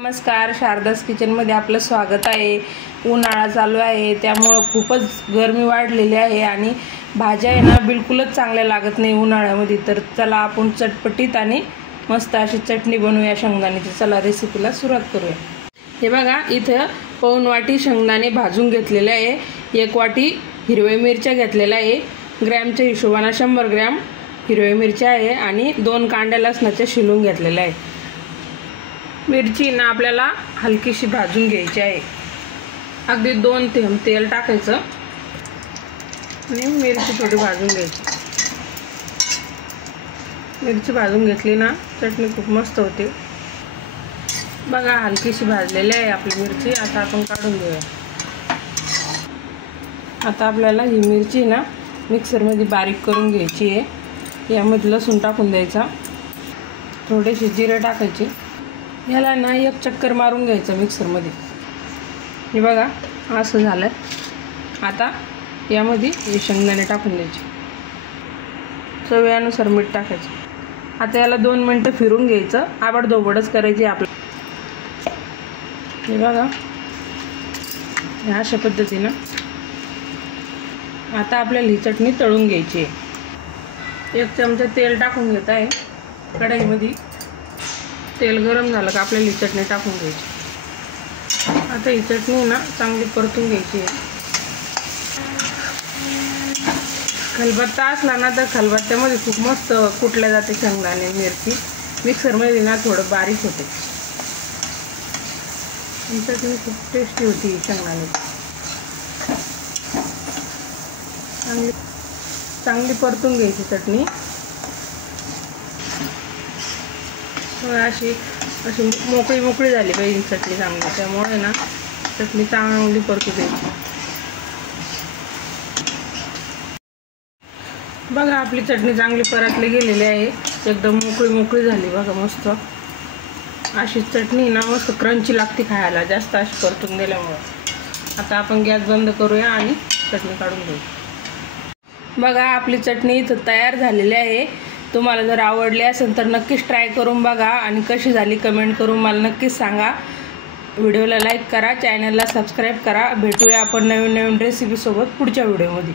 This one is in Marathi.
नमस्कार, शारदास किचनमध्ये आपलं स्वागत आहे। उन्हाळा चालू आहे त्यामुळे खूपच गरमी वाढलेली आहे आणि भाज्या आहे ना बिलकुलच चांगल्या लागत नाही उन्हाळ्यामध्ये। तर चला आपण चटपटीत आणि मस्त अशी चटणी बनवूया शेंगदाण्याची। चला रेसिपीला सुरुवात करूया। हे बघा, इथं पाऊण वाटी शेंगदाणे भाजून घेतलेले आहे, 1 वाटी हिरव्या मिरच्या घेतलेल्या आहे, ग्रॅमच्या हिशोबाने 100 ग्रॅम हिरव्या मिरच्या आहे आणि 2 कांड्या लसणाच्या शिलून घेतलेल्या आहे। मिरची ना आपल्याला हलकीशी भाजून घ्यायची आहे, अगदी 2 थेंब तेल टाकायचं आणि मिरची थोडी भाजून घ्यायची। मिरची भाजून घेतली ना चटणी खूप मस्त होते। बघा, हलकीशी भाजलेली आहे आपली मिरची। आता आपण काढून घेऊया। आता आपल्याला ही मिरची ना मिक्सरमध्ये बारीक करून घ्यायची आहे। यामध्ये लसूण टाकून द्यायचा, थोडेसे जिरे टाकायचे, याला ना 1 चक्कर मारून घ्यायचं मिक्सरमध्ये। हे बघा असं झालं। आता यामध्ये हे शेंगदाणे टाकून द्यायचे, चवीनुसार मीठ टाकायचं। आता याला 2 मिनिटं फिरून घ्यायचं, आबडधोबडच करायची आपल्याला। हे बघा अशा पद्धतीनं आता आपल्याला ही चटणी तळून घ्यायची आहे। 1 चमचा तेल टाकून घेत आहे कढईमध्ये। तेल गरम झालं का आपल्याला ही चटणी टाकून घ्यायची। आता ही चटणी ना चांगली परतून घ्यायची आहे। खलबत्ता असला ना तर खलबत्त्यामध्ये खूप मस्त कुटल्या जाते शेंगदाणे मिरची, मिक्सरमध्ये ना थोडं बारीक होते। ही चटणी खूप टेस्टी होती शेंगदाणे। चांगली परतून घ्यायची चटणी। अशी मोकळी झाली पाहिजे चटणी चांगली, त्यामुळे ना चटणी चांगली परतू द्यायची। बघा आपली चटणी चांगली परतली गेलेली आहे, एकदम मोकळी झाली बघा मस्त। अशी चटणी ना मस्त क्रंची लागते खायला, जास्त अशी परतून दिल्यामुळे। आता आपण गॅस बंद करूया आणि चटणी काढून घेऊ। बघा आपली चटणी इथं तयार झालेली आहे। तुम्हाला जर आवडली असेल तर नक्कीच ट्राय करून बघा आणि कशी झाली कमेंट करून मला नक्कीच सांगा। व्हिडिओला लाईक करा, चॅनलला सबस्क्राईब करा। भेटूया आपण नवीन रेसिपीसोबत पुढच्या व्हिडिओमध्ये।